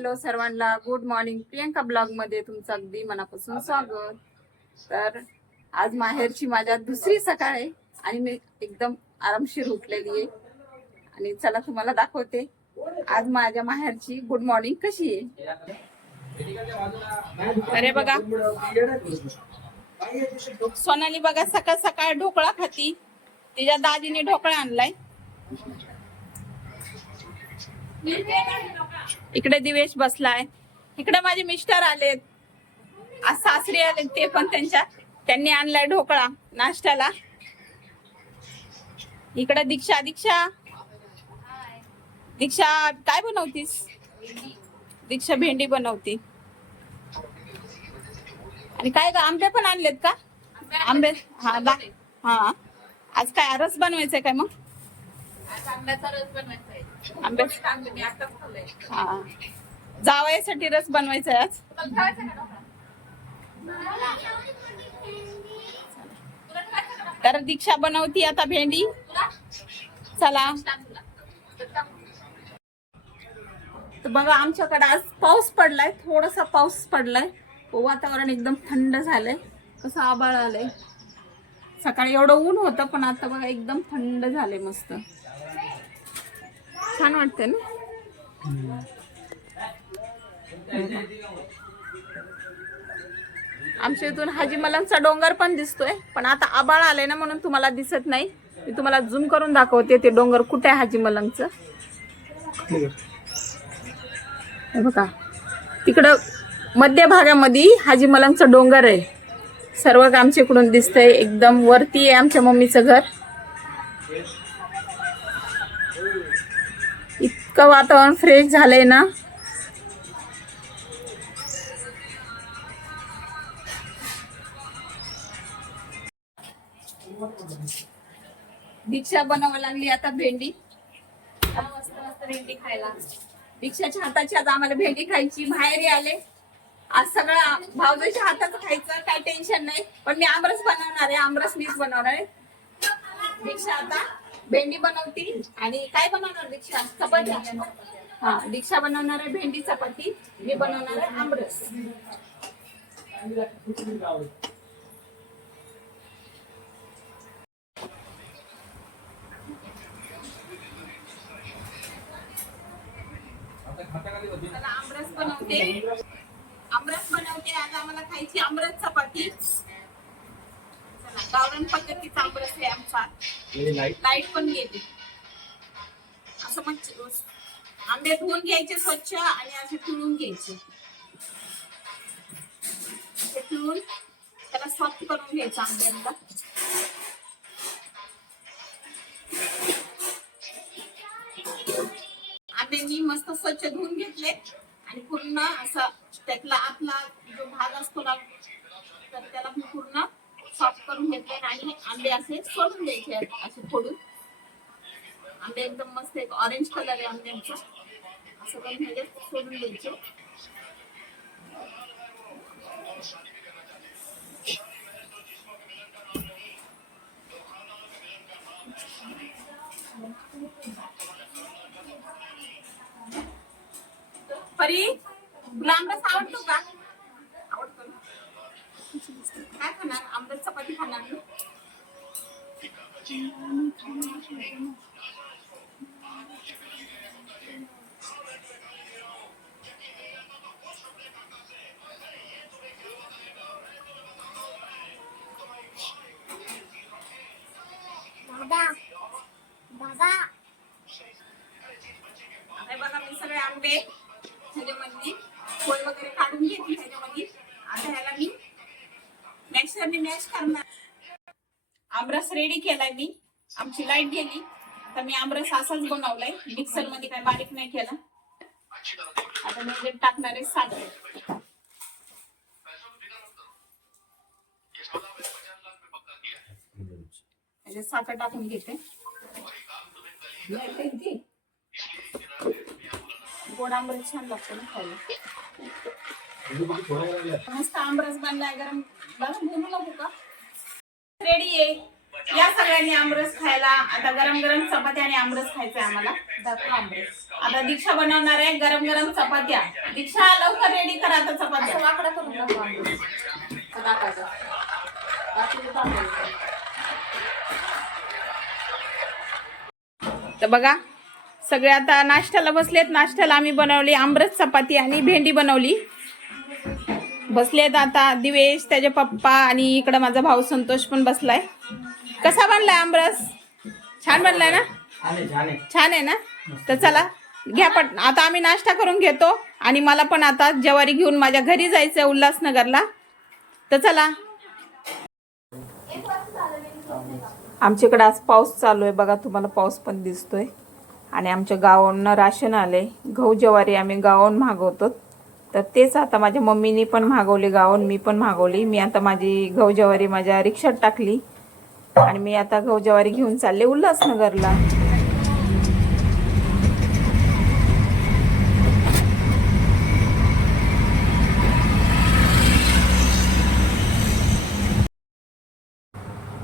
Hello सर्वांना, good morning. Priyanka blog मध्ये तुमचं अगदी मनापासून स्वागत. तर आज माहेरची माझ्या दुसरी सकाळ आहे आणि मी एकदम आरामशीर उठलेली आहे आणि चला तुम्हाला दाखवते आज माझ्या माहेरची गुड मॉर्निंग कशी आहे. अरे बघा, सोनाली बघा सकाळ सकाळ ढोकळा खाती. तिच्या दाजीने ढोकळा आणलाय. इकडे दिवेश बसलाय. इकडे माझे मिस्टर आलेत, आज सासरी आलेत ते पण त्यांनी आणलाय ढोकळा नाश्त्याला. इकडे दीक्षा दीक्षा दीक्षा काय बनवतीस? दीक्षा भेंडी बनवती. आणि काय ग, आंबे पण आणलेत का? आंबे हा हा. आज काय रस बनवायचंय काय? मग आंब्याचा रस बनवायचा आहे. आंब्याचा हा, जावयासाठी रस बनवायचा आहे आज. तर दीक्षा बनवती आता भेंडी. चला. तर बघा, आमच्याकडे आज पाऊस पडलाय, थोडासा पाऊस पडलाय. वातावरण एकदम थंड झालंय. कसं आभाळ आलंय. सकाळी एवढं ऊन होतं पण आता बघा एकदम थंड झालंय. मस्त छान वाटतंय ना. आमच्या इथून हाजी मलंगचा डोंगर पण दिसतोय, पण आता आभाळ आलंय ना म्हणून तुम्हाला दिसत नाही. मी तुम्हाला झूम करून दाखवते ते डोंगर कुठे आहे हाजी मलंगचं. हे बघा, तिकडं मध्य भागामध्ये हाजी मलंगचा डोंगर आहे. सर्व आमच्या इकडून दिसतंय. एकदम वरती आहे आमच्या मम्मीचं घर. इतकं वातावरण फ्रेश झालंय ना. दीक्षा बनवायला लागली आता भेंडी. मस्त मस्त भेंडी खायला. दीक्षाच्या हाताची आज आम्हाला भेंडी खायची. बाहेर आले आज सगळं भाऊजाच्या हाताचं खायचं, काय टेन्शन नाही. पण मी आमरस बनवणार आहे. आमरस मीच बनवणार आहे. दीक्षा आता भेंडी बनवती. आणि काय बनवणार दीक्षा? चपाती. हा, दीक्षा बनवणार आहे भेंडी चपाती, मी बनवणार आहे आमरस. आमरस बनवते आज आम्हाला खायची आमरस चपाती. गावरान पद्धतीचा आमरस आहे आमचा. लाईट पण गेली. असं मग आंबे धुवून घ्यायचे स्वच्छ आणि असे पिळून घ्यायचे. ते पिळून त्याला सॉफ्ट करून घ्यायचं आंब्यांना. आंबे मी मस्त स्वच्छ धुवून घेतले आणि पूर्ण असा त्यातला आतला जो भाग असतो ना, तर त्याला पूर्ण सॉफ्ट करून घेतले आणि आंबे असे सोडून द्यायचे. असे फोडून आंबे एकदम मस्त एक ऑरेंज कलर आहे आंब्यांचा. असं करून ह्याच्यात सोडून द्यायचे. परी, तुला आमरस आवडतो का? आवडतो ना. काय खाणार? आमरस चपाती खाणार ना? बघा, मी सगळे आंबे ह्याच्यामध्ये फोड वगैरे काढून घेतली ह्याच्यामध्ये. आता ह्याला मी मॅशरने मॅश करणार. आमरस रेडी केलाय मी. आमची लाईट गेली तर मी आमरस असाच बनवलाय. मिक्सर मध्ये काय बारीक नाही केला. आता मी टाकणार आहे साखर. साखर टाकून घेते. गोड आंबरस छान लागतं ना खायला. मस्त आंबरस बनलाय. गरम गरम बनवू नको का? रेडी आहे. या सगळ्यांनी आमरस खायला. आता गरम गरम चपात्या आणि आमरस खायचंय आम्हाला. दाखव आमरस. आता दीक्षा बनवणार आहे गरम गरम चपात्या. दीक्षा लवकर रेडी करा आता चपात्या. वाकडा करून दाखव आमरस. दाखवायचं. तर बघा सगळे आता नाश्त्याला बसलेत. नाश्त्याला आम्ही बनवली आमरस चपाती आणि भेंडी बनवली. बसलेत आता दिवेश, त्याचे पप्पा आणि इकडं माझा भाऊ संतोष पण बसलाय. कसा बनलाय आमरस? छान बनलाय ना? छान आहे ना? तर चला घ्या पट. आता आम्ही नाश्ता करून घेतो आणि मला पण आता ज्वारी घेऊन माझ्या घरी जायचंय उल्हासनगरला. तर चला. आमच्याकडे आज पाऊस चालू आहे बघा, तुम्हाला पाऊस पण दिसतोय. आणि आमच्या गावावरून राशन आले. गहू ज्वारी आम्ही गावावरून मागवतो. तर तेच आता माझ्या मम्मीनी पण मागवली गावावरून, मी पण मागवली. मी आता माझी गहू ज्वारी माझ्या रिक्षात टाकली आणि मी आता गहू ज्वारी घेऊन चालले उल्हासनगरला.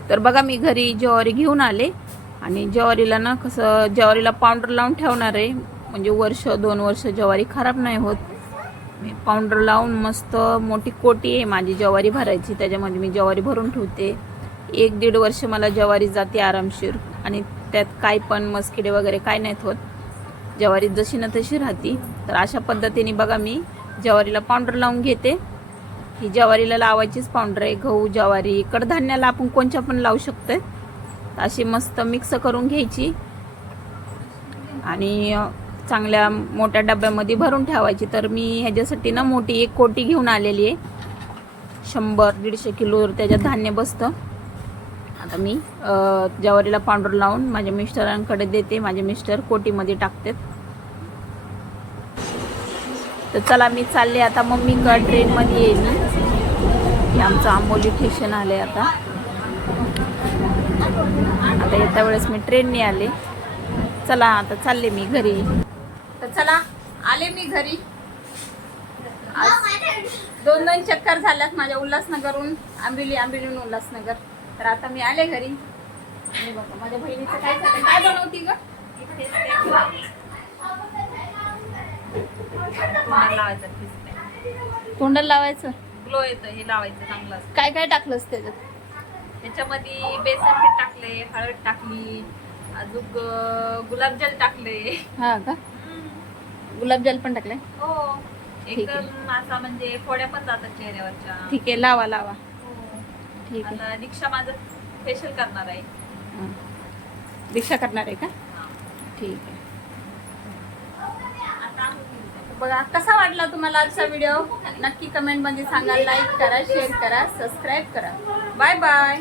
तर बघा मी घरी ज्वारी घेऊन आले आणि ज्वारीला ना कसं ज्वारीला पावडर लावून ठेवणार आहे, म्हणजे 1-2 वर्ष ज्वारी खराब नाही होत. मी पावडर लावून मस्त मोठी कोटी आहे माझी ज्वारी भरायची, त्याच्यामध्ये मी ज्वारी भरून ठेवते. 1-1.5 वर्ष मला ज्वारी जाते आरामशीर आणि त्यात काय पण मस्किडे वगैरे काय नाहीत होत. ज्वारी जशी ना तशी राहते. तर अशा पद्धतीने बघा मी ज्वारीला पावडर लावून घेते. ही ज्वारीला लावायचीच पावडर आहे. गहू ज्वारी कडधान्याला आपण कोणच्या पण लावू शकतोय. अशी मस्त मिक्स करून घ्यायची आणि चांगल्या मोठ्या डब्यामध्ये भरून ठेवायची. तर मी ह्याच्यासाठी ना मोठी एक कोटी घेऊन आलेली आहे. 100-150 किलो त्याच्यात धान्य बसतं. आता मी ज्वारीला पावडर लावून माझ्या मिस्टरांकडे देते. माझे मिस्टर कोटीमध्ये टाकतात. तर चला मी चालले आता मम्मीकडे. ट्रेनमध्ये येईल मी. हे आमचं आंबोली स्टेशन आले. आता येत्या वेळेस मी ट्रेनने आले. चला आता चालले मी घरी. तर चला आले मी घरी. आज 2 चक्कर झाल्यात माझ्या उल्हासनगरहून आंबिलीहून उल्हासनगर. तर आता मी आले घरी. आणि बघा माझ्या बहिणीचं काय झालं. काय बनवती ग? तोंडाला लावायचं ग्लो येतं, हे लावायचं चांगलं. काय काय टाकलंस त्याच्यात? त्याच्यामध्ये बेसन पीठ टाकले, हळद टाकली, अजून गुलाबजल टाकले. हा का? गुलाबजल पण टाकले? हो. एकदम असा म्हणजे फोड्या पण जातात चेहऱ्यावरच्या. ठीक आहे, लावा लावा. हो. ठीक आहे. आता दीक्षा माझं फेशियल करणार आहे. दीक्षा करणार आहे का? ठीक आहे. बघा कसा वाटला तुम्हाला आजचा व्हिडिओ, नक्की कमेंट मध्ये सांगा. लाईक करा, शेअर करा, सबस्क्राईब करा. Bye bye.